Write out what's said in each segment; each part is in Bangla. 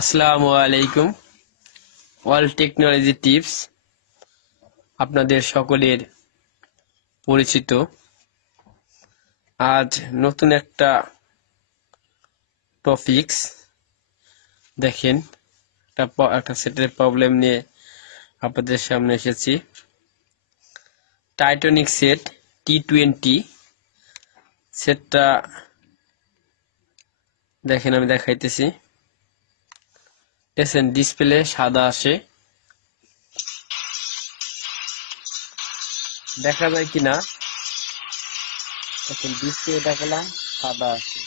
আসসালামু আলাইকুম। অল টেকনোলজি টিপস আপনাদের সকলের পরিচিত। আজ নতুন একটা টপিকস দেখেন, একটা সেটের প্রবলেম নিয়ে আপনাদের সামনে এসেছি। টাইটানিক সেট T20 সেটটা দেখেন, আমি দেখাইতেছি। দেখেন ডিসপ্লে সাদা আসে, দেখা যায় কিনা এখন ডিসপ্লে দেখালাম সাদা আসে।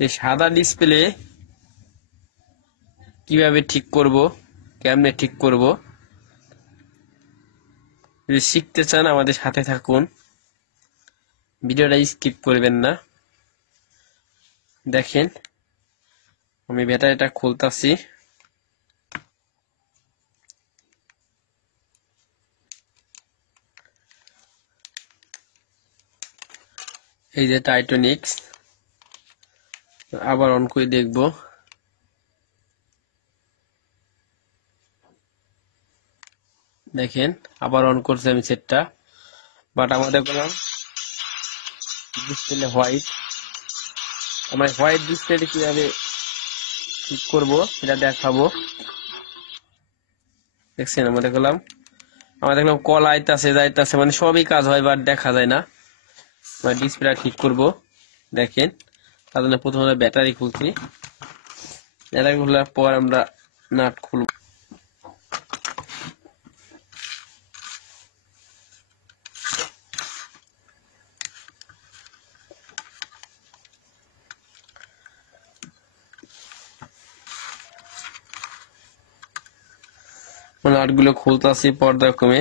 এই সাদা ডিসপ্লে কিভাবে ঠিক করব, কেমনে ঠিক করব, যদি শিখতে চান আমাদের সাথে থাকুন, ভিডিওটা স্কিপ করবেন না। দেখেন আমি ব্যাটারিটা খুলতাছি। এই যে টাইটানিক্স, আবার অন করে দেখব। দেখেন আবার অন করছি আমি সেটটা, বাট আমাদের বললাম ডিসপ্লে হোয়াইট। আমরা হোয়াইট ডিসপ্লে কিভাবে ঠিক করব সেটা দেখাবো। দেখছেন আমরা দেখলাম কল আইতাছে যাইতাছে, মানে সবই কাজ হয় বাট দেখা যায় না। আমরা ডিসপ্লেটা ঠিক করব। দেখেন তার জন্য প্রথমে ব্যাটারি খুলছি। ব্যাটারি খোলার পর আমরা নাট খুলব। নাটগুলো খুলতাছি পর্যায়ক্রমে।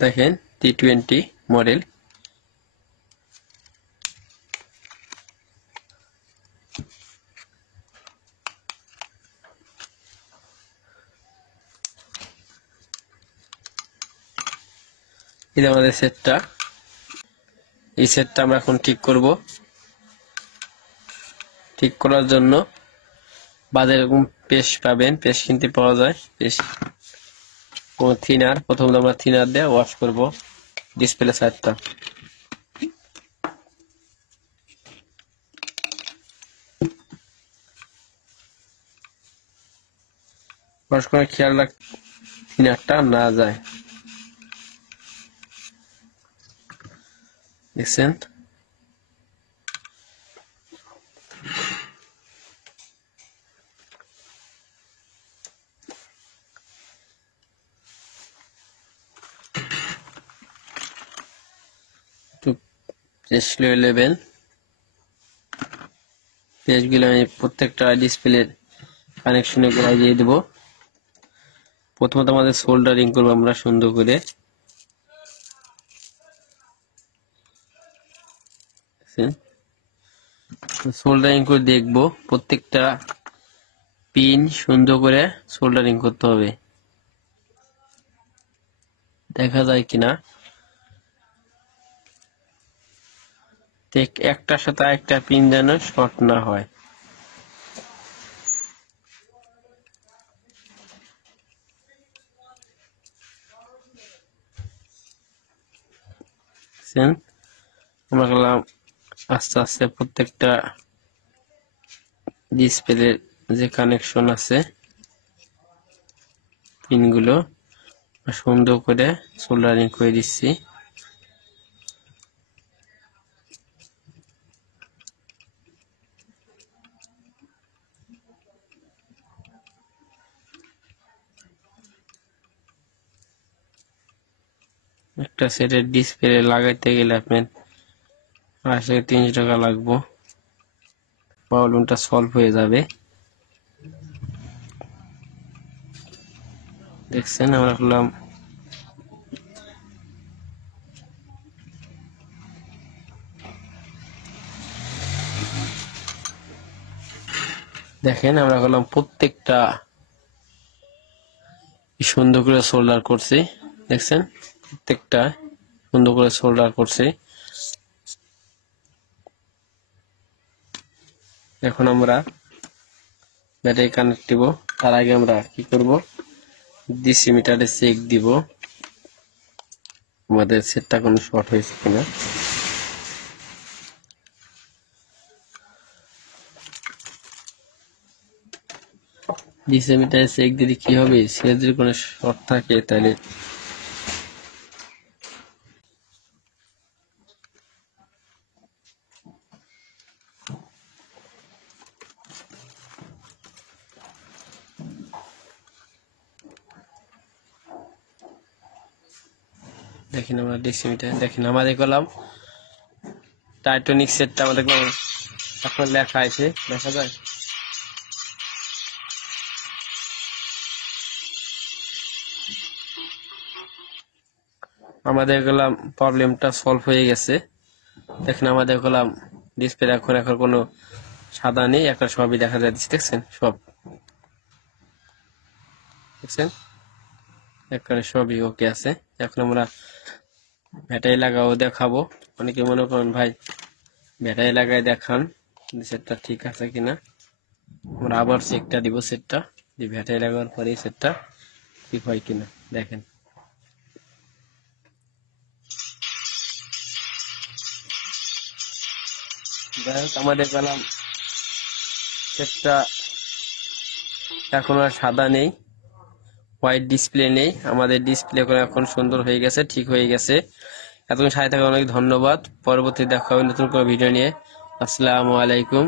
দেখেন T20 মডেল। এটা আমাদের সেটটা। এই সেটটা আমরা এখন ঠিক করব। ঠিক করার জন্য বাজারে এরকম পেস্ট পাবেন, পেস্ট কিনতে পাওয়া যায়। পেস্ট ও থিনার, প্রথমে আমরা থিনার দিয়ে ওয়াশ করব ডিসপ্লে সাইডটা। ওয়াশ করে খেয়াল রাখ থিনারটা না যায়। দেখছেন একটু পেস্ট লয়ে নেবেন। পেস্টগুলো আমি প্রত্যেকটা ডিসপ্লের কানেকশনে গোড়ায় দিয়ে দেবো। প্রথমত আমাদের সোল্ডারিং করবো আমরা সুন্দর করে। সোল্ডারিং করে দেখবো প্রত্যেকটা পিন সুন্দর করে সোল্ডারিং করতে হবে, দেখা যায় কিনা। একটার সাথে একটা পিন যেন শর্ট না হয়। আমরা করলাম আস্তে আস্তে প্রত্যেকটা ডিসপ্লে যে কানেকশন আছে পিনগুলো সুন্দর করে সোল্ডারিং করে দিচ্ছি। একটা সেটের ডিসপ্লে লাগাইতে গেলে আপনার 200 থেকে 300 টাকা লাগবে, প্রবলেমটা সলভ হয়ে যাবে। দেখছেন আমরা করলাম দেখেন আমরা করলাম প্রত্যেকটা কি সুন্দর করে সোল্ডার করছি, দেখছেন প্রত্যেকটা সুন্দর করে সোল্ডার করছি। এখন আমরা ব্যাটারি কানেক্ট দিব। তার আগে আমরা কি করব, ডিসি মিটারে চেক দিব আমাদের সেটটা কোনো শর্ট হয়েছে কিনা। ডিসি মিটারে চেক দিলে কি হবে, সে যদি কোনো শর্ট থাকে তাহলে দেখেন আমরা ডিসি মিটার দেখেন আমাদের করলাম টাইটানিক সেটটা আমাদের এখন লেখা আছে, দেখা যায়। আমাদের গেলাম প্রবলেমটা সলভ হয়ে গেছে। দেখেন আমাদের গেলাম ডিসপ্লে এখন কোনো সাদা নেই, একটা সবই দেখা যাচ্ছে, দেখছেন সব, দেখছেন এখানে সবই ওকে আছে। এখন আমরা ব্যাটারি লাগাও দেখাবো। অনেকে মনে করেন ভাই ব্যাটারি লাগাই দেখান সেটটা ঠিক আছে কিনা। আমরা আবার চেকটা দিব সেটটা, যে ব্যাটারি লাগানোর পরে সেটটা ঠিক হয় কিনা দেখেন। আমাদের গেলাম সেটটা এখন আর সাদা নেই, হোয়াইট ডিসপ্লে নেই, আমাদের ডিসপ্লে এখন সুন্দর হয়ে গেছে, ঠিক হয়ে গেছে। এতক্ষণ সাথে থাকা অনেক ধন্যবাদ। পরবর্তী দেখা হবে নতুন কোনো ভিডিও নিয়ে। আসসালামু আলাইকুম।